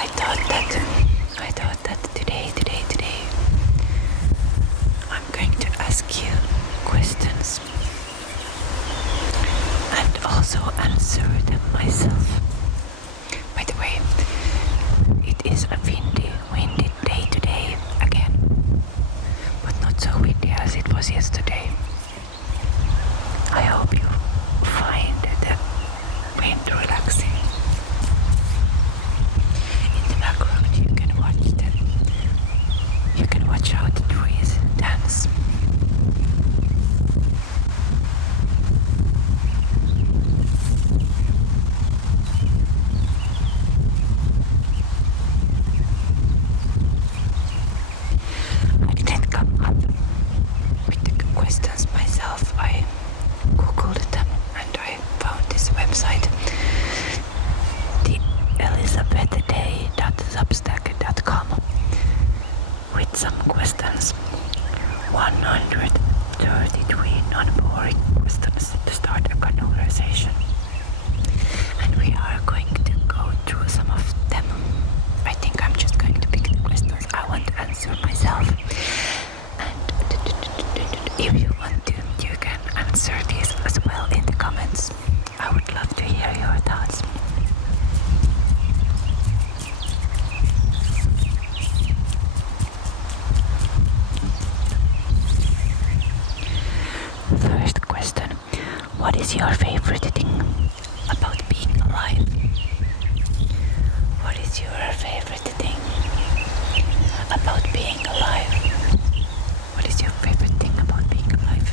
I thought that today, I'm going to ask you questions and also answer them myself. By the way, it is a windy day today again, but not so windy as it was yesterday. I hope you find the wind relaxing. In the background you can watch how the trees dance. I didn't come up with the questions myself. I googled them and I found this website, the elizabethday.substack.com, with some questions. 133 non-boring questions to start a conversation, and we are going to go through some of them. I think I'm just going to pick the questions I want to answer myself, and if you want to, you can answer these as well in the comments. I would love to hear your thoughts. First question: what is your favorite thing about being alive? What is your favorite thing about being alive? What is your favorite thing about being alive?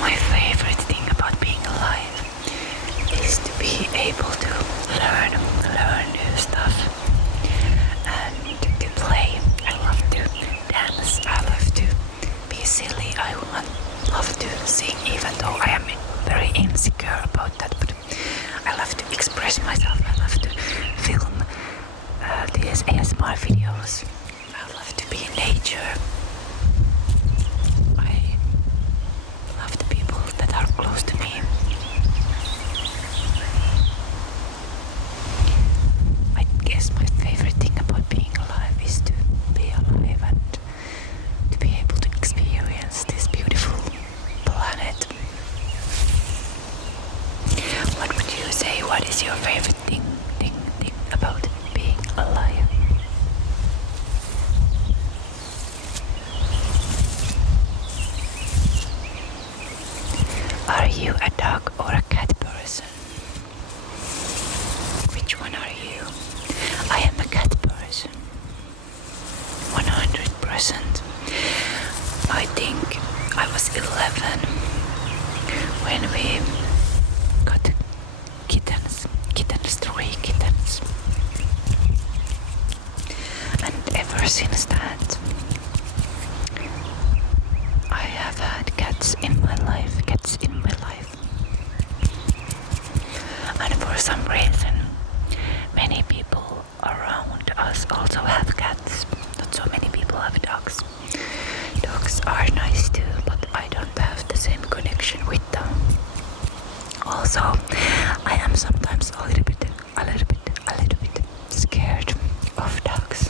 My favorite thing about being alive is to be able to learn new stuff and to play. I love to dance. I love to be silly. I love to sing, even though I am very insecure about that. But I love to express myself. I love to film these ASMR videos. I love to be in nature. I love the people that are close to me. I guess my favorite thing about being alive is to be alive and to be able to experience this beautiful planet. What would you say? What is your favorite thing about being alive? Are you a dog or a cat person? Which one are you? I am a cat person. 100%. I think I was 11 when we got kittens, 3 kittens. And ever since that, I have had cats in my life. And for some reason, many people around us also have cats. Not so many people have dogs. Dogs are nice too, but I don't have the same connection with them. Also, I am sometimes a little bit scared of dogs.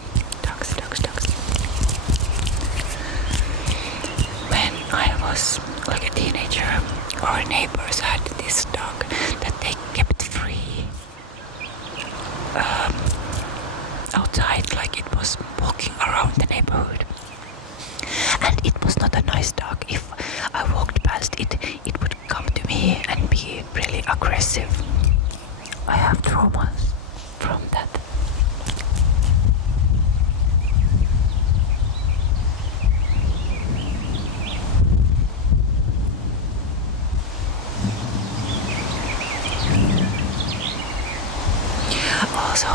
When I was like a teenager, our neighbors had this dog that they kept free outside, like it was walking around the neighborhood. And it was not a nice dog. If I walked past it, it would come to me and be really aggressive. I have traumas from that. Also,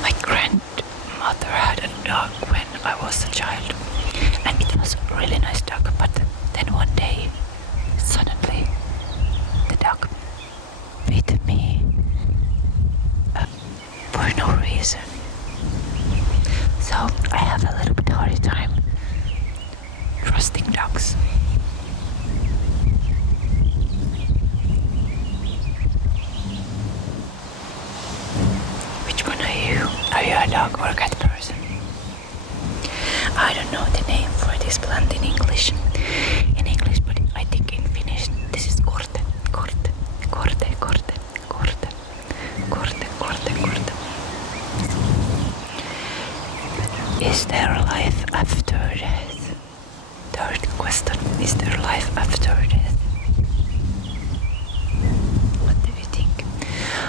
my grandmother had a dog when I was a child, and it was a really nice dog, but then one day, suddenly, the dog bit me for no reason. So I have a little bit harder time trusting dogs. a dog or cat person. I don't know the name for this plant in English, but I think in Finnish this is korte. Is there life after death? Third question, is there life after death? What do you think?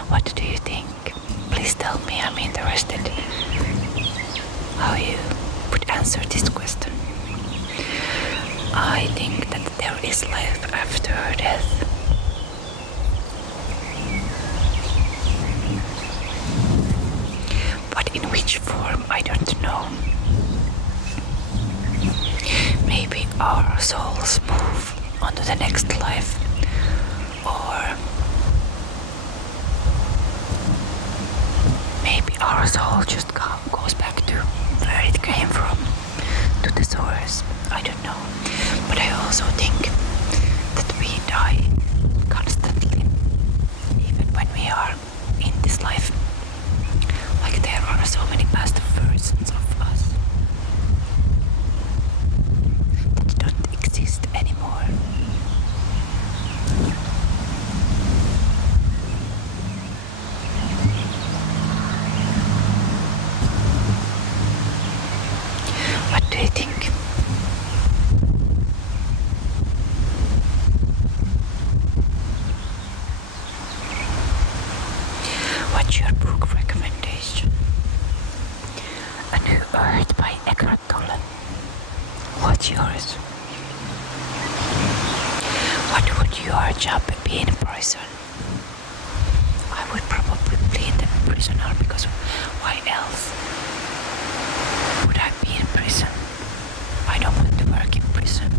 What do you think? Please tell me, I'm interested how you would answer this question. I think that there is life after death. But in which form, I don't know. Maybe our souls move on to the next life, or maybe our soul just goes back to where it came from, to the source. I don't know. But I also think that we die constantly, even when we are in this life. Like there are so many past versions of us that don't exist anymore. What do you think? What's your book recommendation? A New Earth by Eckhart Tolle. What's yours? What would your job be in prison? I would probably be the prisoner, because why else would I be in prison? I don't want to work in prison.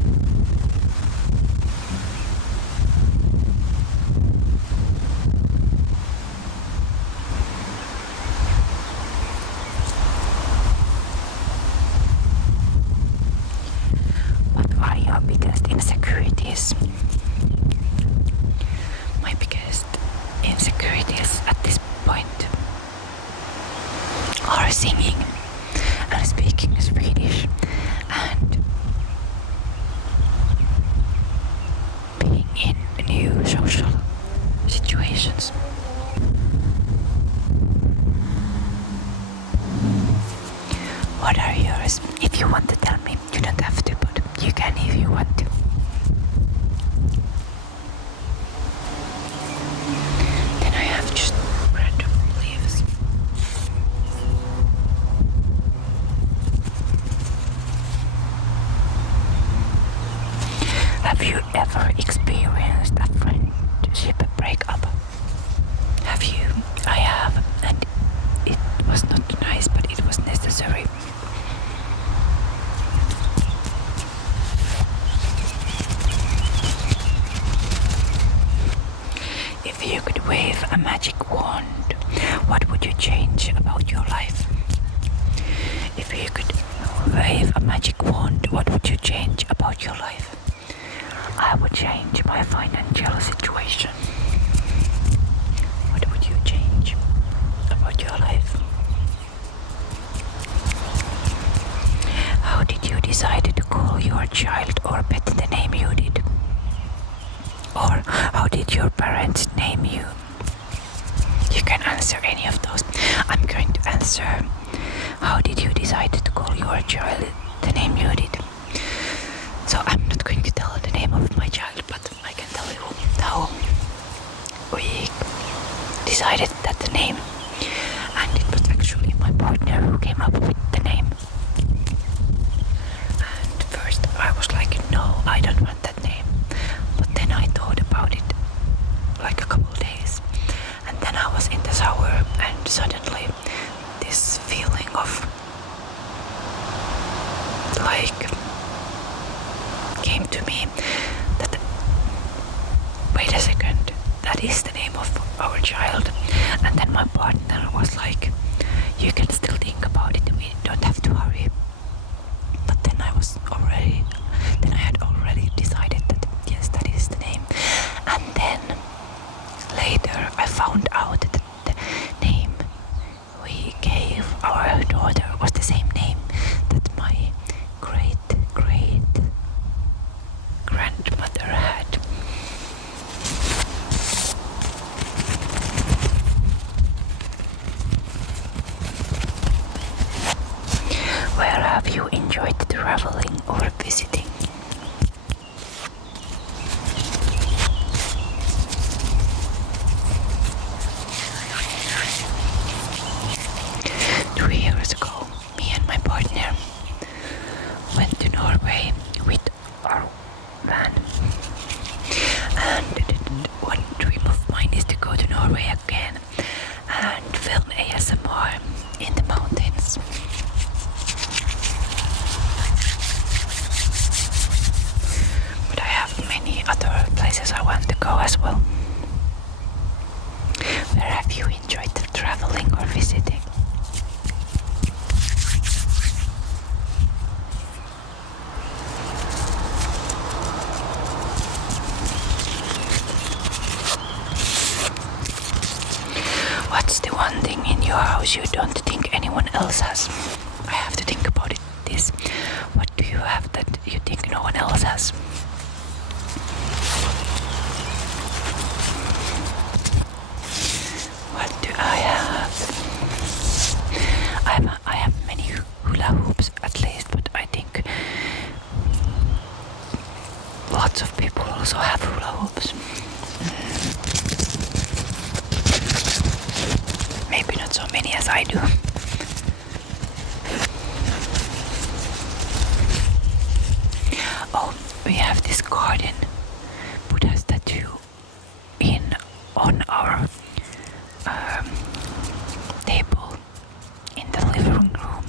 What are your biggest insecurities? My biggest insecurities at this point are singing and speaking Swedish and being in new social situations. What are yours? If you want to tell me, you don't have to, but you can if you want to. Then I have just random leaves. Have you ever experienced a friendship breakup? Have you? I have, and it was not nice, but it was necessary. If you could wave a magic wand, what would you change about your life? If you could wave a magic wand, what would you change about your life? I would change my financial situation. What would you change about your life? How did you decide to call your child or pet the name you did? Or how did your parents name you? You can answer any of those. I'm going to answer, how did you decide to call your child the name you did? So I'm not going to tell the name of my child, but I can tell you how we decided that the name. And it was actually my partner who came up with the name. And first I was like, no, I don't want that name. But then I thought about it like a couple days. And then I was in the shower and suddenly this feeling of like came to me that, wait a second, that is the name of our child. And then my partner was like, you can still think about it, we don't have to hurry. But then I had already decided that yes, that is the name. And then later I found out that the name we gave our traveling or visiting. Three years ago, me and my partner went to Norway with our van. And one dream of mine is to go to Norway again and film ASMR in the mountains. But I have many other places I want to go as well. Where have you enjoyed traveling or visiting? What's the one thing in your house you don't think anyone else has? I have to think about it. This. What do you have that you think no one else has? What do I have? I have many hula hoops at least, but I think lots of people also have hula hoops. Maybe not so many as I do. Oh, we have this garden Buddha statue on our table in the living room.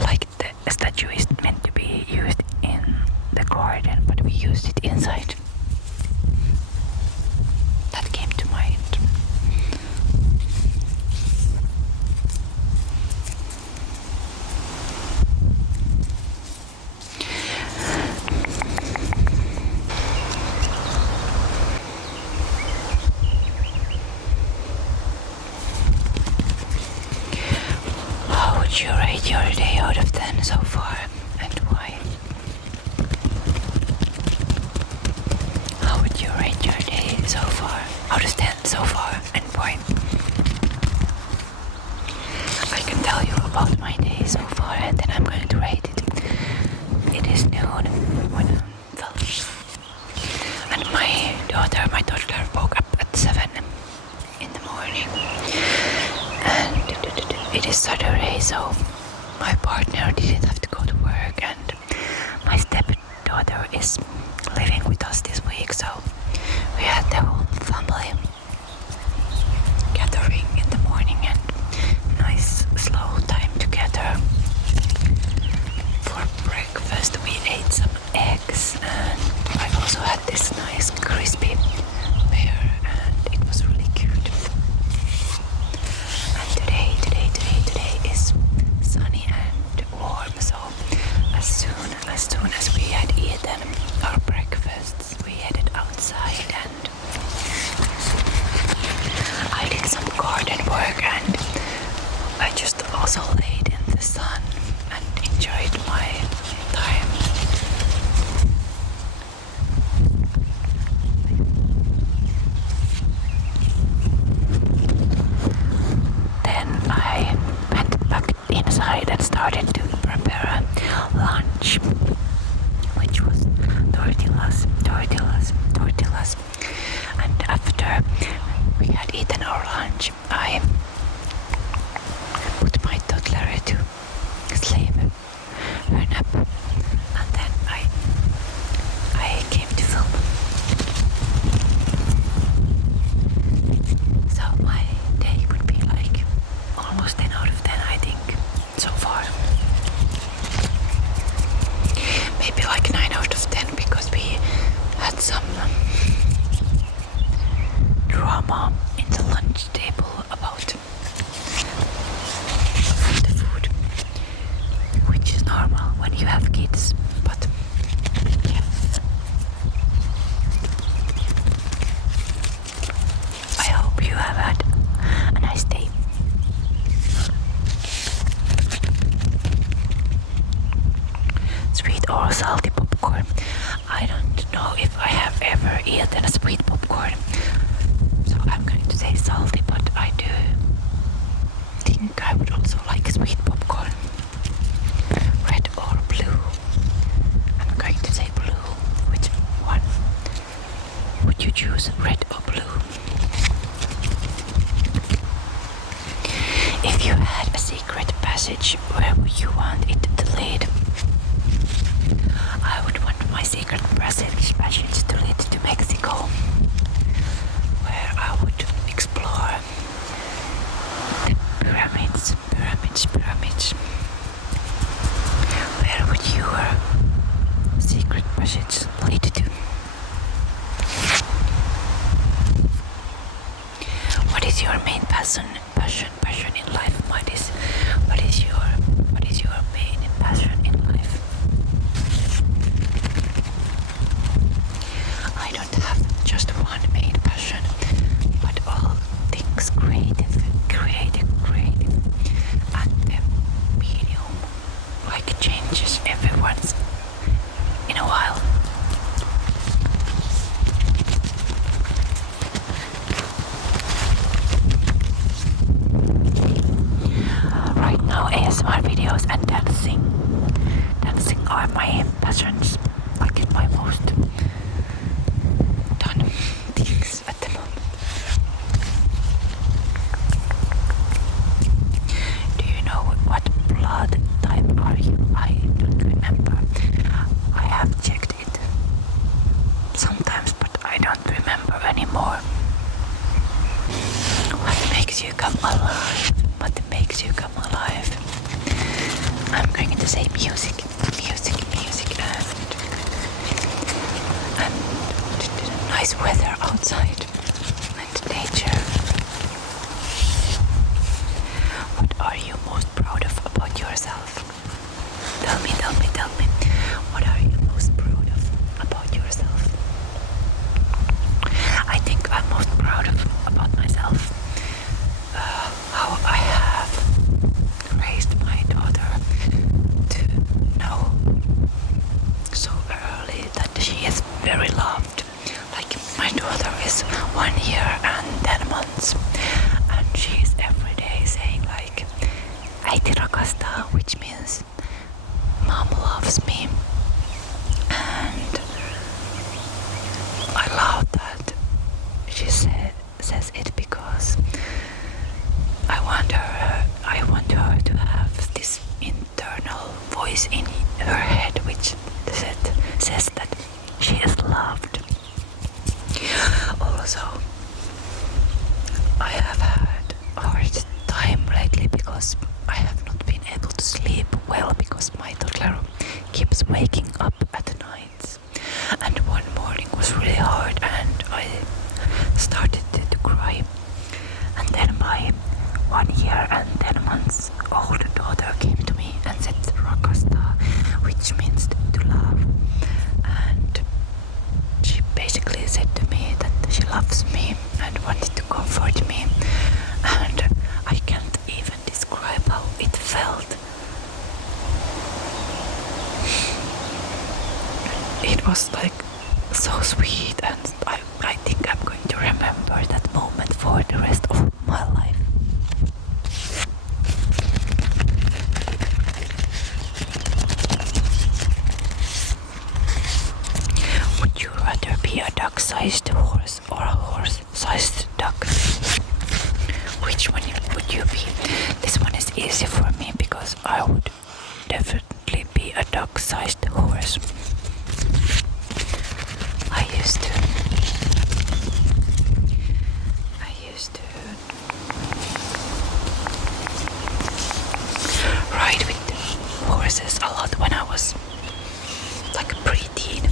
Like the statue is meant to be used in the garden, but we used it inside. That came to mind. How would you rate your day out of 10 so far, and why? How would you rate your day so far, out of 10 so far, and why? I can tell you about my day so far, and then I'm going to rate it. It is noon when I'm filming, and my toddler woke up at 7 in the morning, and it is Saturday, so my partner didn't have to go to work, and my stepdaughter is living with us this week, so we had the whole family gathering in the morning and nice slow time together. For breakfast we ate some eggs, and I also had this nice crispy pear, and it was really cute. And today is sunny and warm, so as soon as we had eaten our breakfasts, we headed outside, and I did some garden work, and I just also laid in the sun and enjoyed my time. Then I went back inside and started to prepare lunch, which was tortillas. And after we had eaten our lunch, I put my toddler to sleep, her nap, and then I came to film. So my day would be like almost 10 out of 10, I think, so far. Maybe like 9 out of 10, because we had some drama in the lunch table about the food, which is normal when you have kids, but yeah. I hope you have had a nice day. Sweet or salty popcorn? I don't know if I have ever eaten a sweet popcorn, so I'm going to say salty, but passage, where would you want it to lead? I would want my secret passage to lead to Mexico, where I would explore the pyramids. Where would your secret passage lead to? What is your main passion in life, Madis? What is your main passion in life? I don't have just one main passion, but all things creative, and the medium like changes every once in a while. Right now, ASMR videos and dancing are my passions, like my most done things at the moment. Do you know what blood type are you? I don't remember. I have checked it sometimes, but I don't remember anymore. What makes you come alive? I'm going to say music and nice weather outside and nature. What are you most proud of about yourself? Tell me. What are you most proud of about yourself? I think I'm most proud of about myself. How I have raised my daughter to know so early that she is very loved. Like, my daughter is 1 year and 10 months, and she is every day saying like "äiti rakastaa," which means mom loves me. And I love that she says it, because I want her to have this internal voice in her head which says that she is loved. Also, I have had a hard time lately because I have not been able to sleep well because my toddler keeps waking up at nights. And one morning was really hard and I started to cry. And then my 1 year and 10 months old daughter came to me and said "rakastaa," which means to love. And she basically said to me that she loves me and wanted to comfort me. And I can't even describe how it felt. It was like so sweet, and I think I'm going to remember that moment for the rest of my life. Would you rather be a duck-sized horse or a horse-sized duck? Which one would you be? This one is easy for me because I would definitely be a duck-sized horse. I used to ride with horses a lot when I was like a preteen.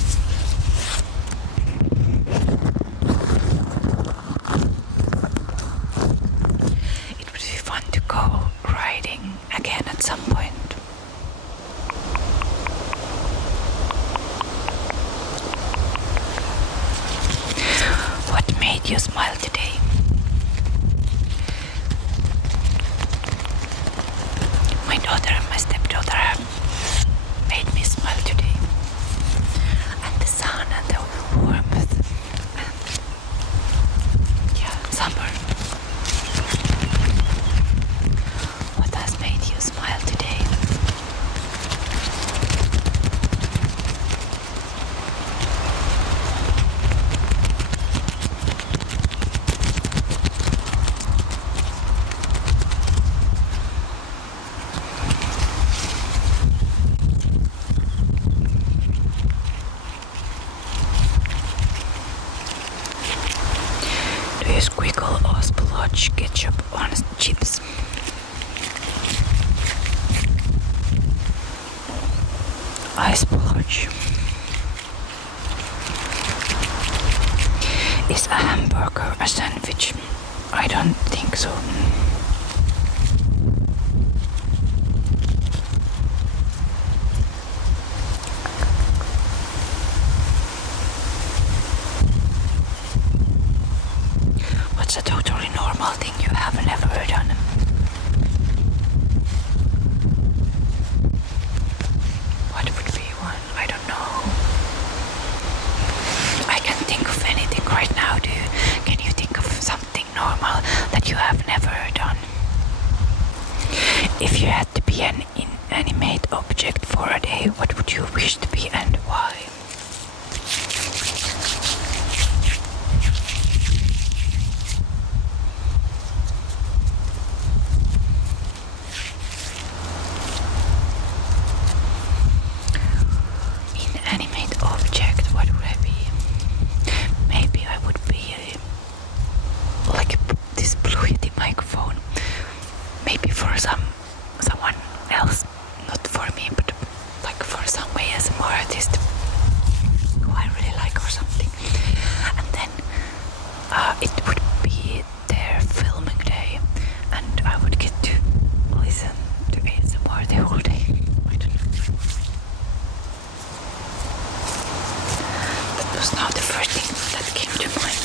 It would be fun to go riding again at some point. What made you smile today? My daughter and my stepdaughter have made me smile today. And the sun and the warmth and summer. What has made you smile today? squiggle or splotch ketchup on chips. I splotch. Is a hamburger a sandwich? I don't think so. What's a totally normal thing you have never done? What would be one? I don't know. I can't think of anything right now. Can you think of something normal that you have never done? If you had to be an inanimate object for a day, what would you wish to be and why? Inanimate object, what would I be? Maybe I would be like this Blue Yeti microphone. Maybe for someone else, not for me, but like for some ASMR artist who I really like or something. And then it would be their filming day, and I would get to listen to ASMR the whole day. I don't know. That was not the first thing that came to mind.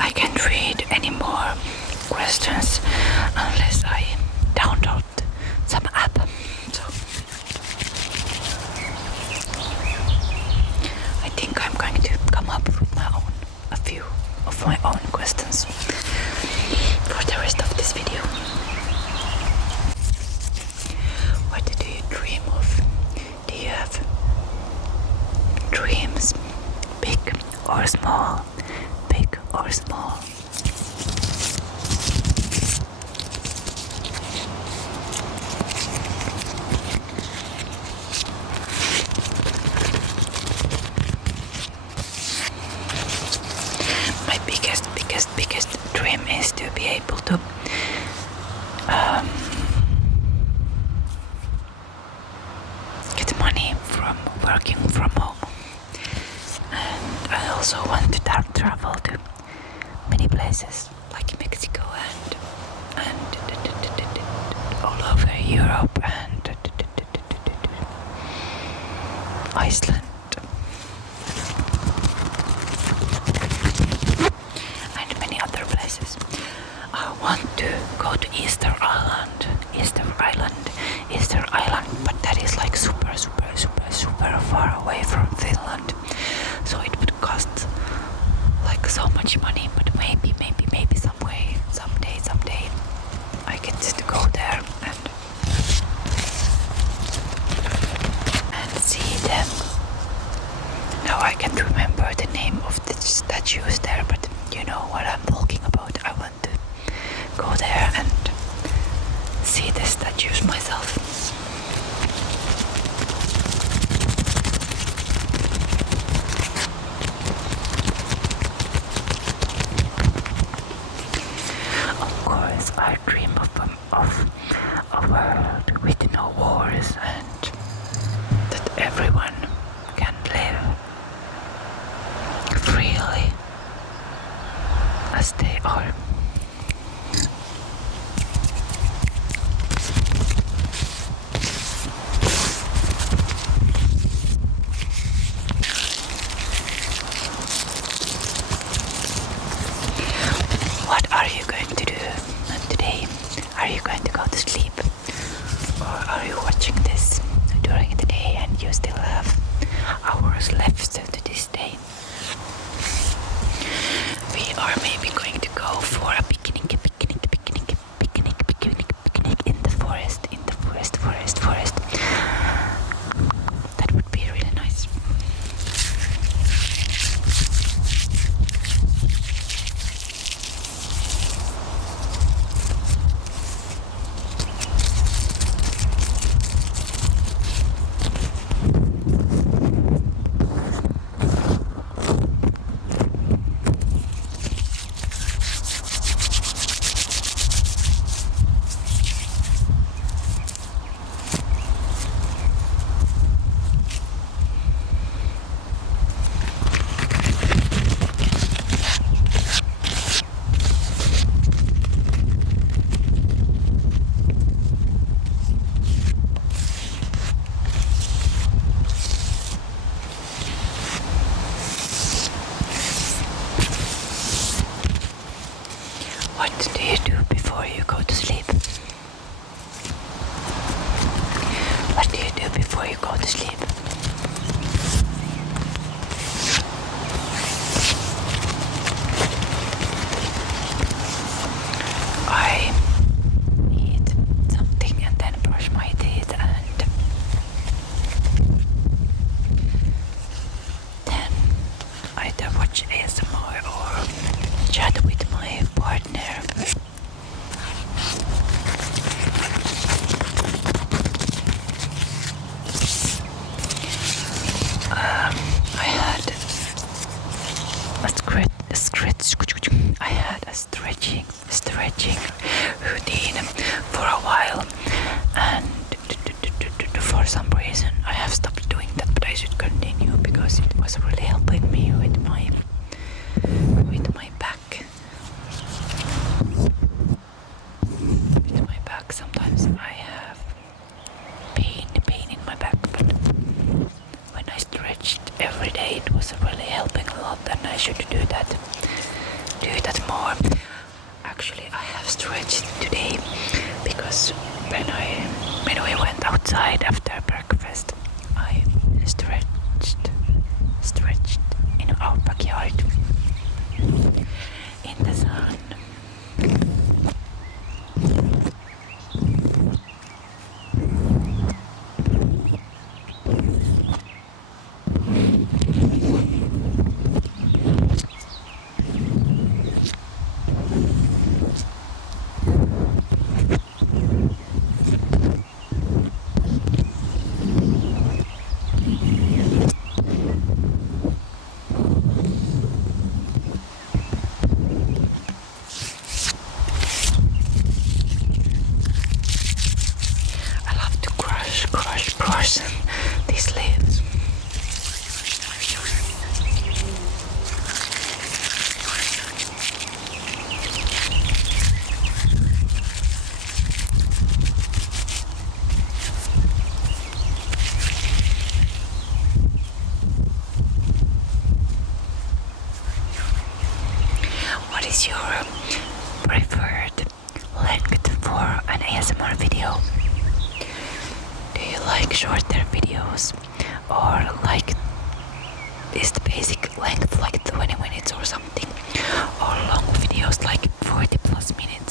I can't read any more questions unless I download some app. So I think I'm going to come up with a few of my own questions for the rest of this video. What do you dream of? Do you have dreams, big or small? Big or small? My biggest dream is to be able to get money from working from home. And I also want to travel to many places like Mexico and all over Europe and Iceland and many other places. I want to go to Easter Island, but that is like super far away from Finland. So it would cost like so much money, but maybe someday I get to go there and see them. Now I can't remember the name of the statues there, but you know what I'm talking about. I want to go there and see the statues myself. I dream of a world with no wars and that everyone can live freely as they are. What are you going to do today? Are you going to go to sleep? Or are you watching this during the day and you still have hours left to this day? We are maybe going to go for a What do you do before you go to sleep? What do you do before you go to sleep? I eat something and then brush my teeth, and then either watch ASMR or chat with my partner. I had a stretching routine for a while, and for some reason I have stopped doing that, but I should continue because it was really helping me with my back. With my back, sometimes I have pain in my back, but when I stretched every day, it was really helping a lot, and I should do that more. Actually, I have stretched today because when we went outside after breakfast, I stretched in our backyard in the sun. These leaves. What is your preferred length for an ASMR video? Do you like shorter videos, or like is the basic length like 20 minutes or something, or long videos like 40 plus minutes?